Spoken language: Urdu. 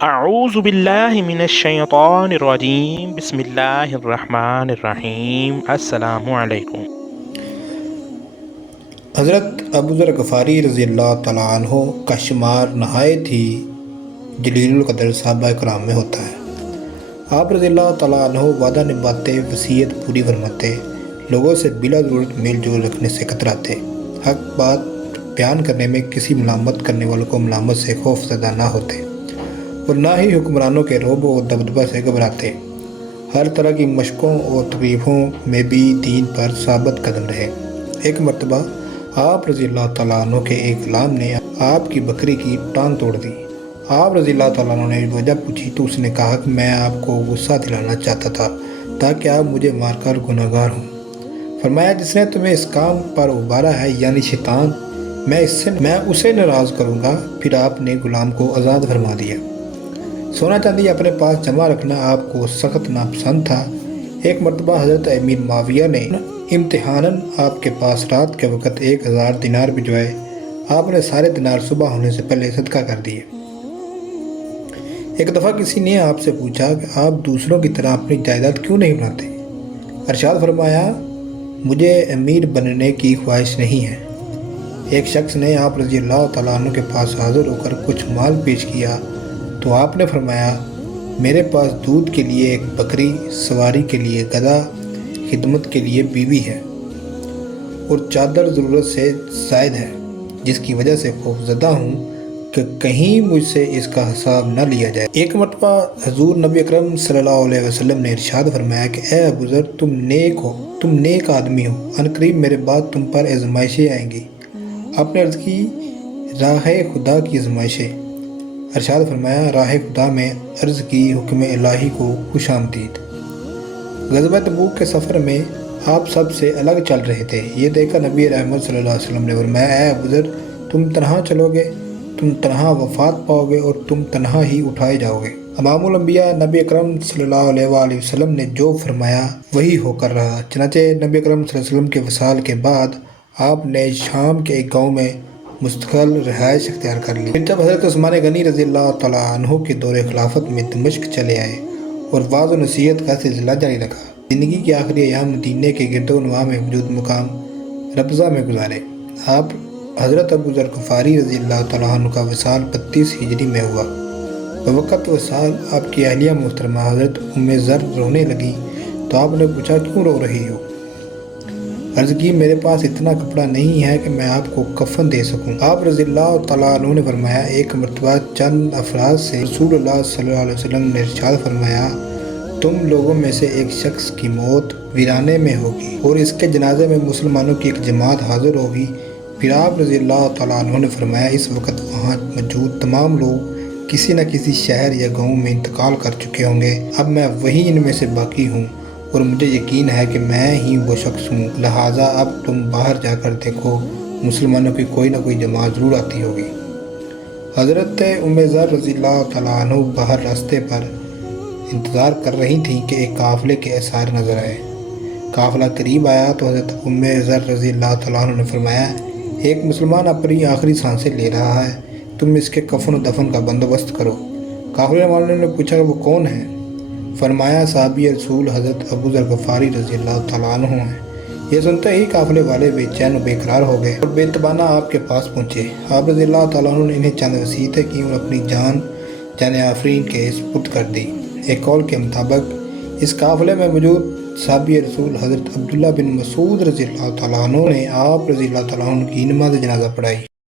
اعوذ باللہ من الشیطان الرجیم بسم اللہ الرحمن الرحیم السلام علیکم۔ حضرت ابوذر غفاری رضی اللہ تعالیٰ عنہ کا شمار نہایت ہی جلیل القدر صحابہ کرام میں ہوتا ہے۔ آپ رضی اللہ تعالیٰ عنہ وعدہ نبھاتے، وصیت پوری فرماتے، لوگوں سے بلا ضرورت میل جول رکھنے سے کتراتے، حق بات بیان کرنے میں کسی ملامت کرنے والوں کو ملامت سے خوف زدہ نہ ہوتے، اور نہ ہی حکمرانوں کے رعب و دبدبہ سے گھبراتے، ہر طرح کی مشقوں اور تکلیفوں میں بھی دین پر ثابت قدم رہے۔ ایک مرتبہ آپ رضی اللہ تعالیٰ عنہ کے ایک غلام نے آپ کی بکری کی ٹانگ توڑ دی۔ آپ رضی اللہ تعالیٰ عنہ نے وجہ پوچھی تو اس نے کہا کہ میں آپ کو غصہ دلانا چاہتا تھا تاکہ آپ مجھے مار کر گناہگار ہوں۔ فرمایا جس نے تمہیں اس کام پر ابھارا ہے یعنی شیطان، میں اسے ناراض کروں گا۔ پھر آپ نے غلام کو آزاد فرما دیا۔ سونا چاندی اپنے پاس جمع رکھنا آپ کو سخت ناپسند تھا۔ ایک مرتبہ حضرت امیر معاویہ نے امتحاناً آپ کے پاس رات کے وقت 1000 دینار بھجوائے۔ آپ نے سارے دینار صبح ہونے سے پہلے صدقہ کر دیے۔ ایک دفعہ کسی نے آپ سے پوچھا کہ آپ دوسروں کی طرح اپنی جائیداد کیوں نہیں بناتے؟ ارشاد فرمایا مجھے امیر بننے کی خواہش نہیں ہے۔ ایک شخص نے آپ رضی اللہ تعالیٰ عنہ کے پاس حاضر ہو کر کچھ مال پیش کیا تو آپ نے فرمایا میرے پاس دودھ کے لیے ایک بکری، سواری کے لیے گدھا، خدمت کے لیے بیوی ہے اور چادر ضرورت سے زائد ہے، جس کی وجہ سے خوف زدہ ہوں کہ کہیں مجھ سے اس کا حساب نہ لیا جائے۔ ایک مرتبہ حضور نبی اکرم صلی اللہ علیہ وسلم نے ارشاد فرمایا کہ اے ابوذر تم نیک آدمی ہو، عنقریب میرے بعد تم پر آزمائشیں آئیں گی۔ آپ نے عرض کی راہ خدا کی آزمائشیں؟ ارشاد فرمایا راہ خدا میں عرض کی حکم الہی کو خوش آمدید۔ غزوہ تبوک کے سفر میں آپ سب سے الگ چل رہے تھے۔ یہ دیکھا نبی رحمت صلی اللہ علیہ وسلم نے فرمایا اے ابوذر تم تنہا چلو گے، تم تنہا وفات پاؤ گے اور تم تنہا ہی اٹھائے جاؤ گے۔ امام الانبیاء نبی اکرم صلی اللہ علیہ وآلہ وسلم نے جو فرمایا وہی ہو کر رہا۔ چنانچہ نبی اکرم صلی اللہ علیہ وسلم کے وصال کے بعد آپ نے شام کے ایک گاؤں میں مستقل رہائش اختیار کر لی۔ پھر جب حضرت عثمان غنی رضی اللہ تعالیٰ عنہ کے دور خلافت میں دمشق چلے آئے اور وعظ و نصیحت کا سلسلہ جاری رکھا۔ زندگی کے آخری ایام مدینے کے گرد و نواح میں موجود مقام ربضہ میں گزارے۔ آپ حضرت ابوذر غفاری رضی اللہ تعالیٰ عنہ کا وصال 32 ہجری میں ہوا۔ بوقت وصال آپ کی اہلیہ محترمہ حضرت ام ذر رونے لگی تو آپ نے پوچھا کیوں رو رہی ہو؟ عرض کی میرے پاس اتنا کپڑا نہیں ہے کہ میں آپ کو کفن دے سکوں۔ آپ رضی اللہ تعالیٰ عنہ نے فرمایا ایک مرتبہ چند افراد سے رسول اللہ صلی اللہ علیہ وسلم نے ارشاد فرمایا تم لوگوں میں سے ایک شخص کی موت ویرانے میں ہوگی اور اس کے جنازے میں مسلمانوں کی ایک جماعت حاضر ہوگی۔ پھر آپ رضی اللہ تعالیٰ عنہ نے فرمایا اس وقت وہاں موجود تمام لوگ کسی نہ کسی شہر یا گاؤں میں انتقال کر چکے ہوں گے، اب میں وہی ان میں سے باقی ہوں اور مجھے یقین ہے کہ میں ہی وہ شخص ہوں، لہٰذا اب تم باہر جا کر دیکھو مسلمانوں کی کوئی نہ کوئی جماعت ضرور آتی ہوگی۔ حضرت ام ذر رضی اللہ تعالیٰ عنہ باہر راستے پر انتظار کر رہی تھیں کہ ایک قافلے کے اثار نظر آئے۔ قافلہ قریب آیا تو حضرت ام ذر رضی اللہ تعالیٰ عنہ نے فرمایا ایک مسلمان اپنی آخری سانسیں لے رہا ہے، تم اس کے کفن و دفن کا بندوبست کرو۔ قافلے والوں نے پوچھا کہ وہ کون ہے؟ فرمایا صحابی رسول حضرت ابوذر غفاری رضی اللہ تعالیٰ عنہ ہیں۔ یہ سنتے ہی قافلے والے بے چین و بے قرار ہو گئے اور بے تبانہ آپ کے پاس پہنچے۔ آپ رضی اللہ تعالیٰ عنہ نے انہیں چند وصیتیں کی اور اپنی جان آفرین کے سپرد کر دی۔ ایک قول کے مطابق اس قافلے میں موجود صحابی رسول حضرت عبداللہ بن مسعود رضی اللہ تعالیٰ عنہ نے آپ رضی اللہ تعالیٰ عنہ کی نماز جنازہ پڑھائی۔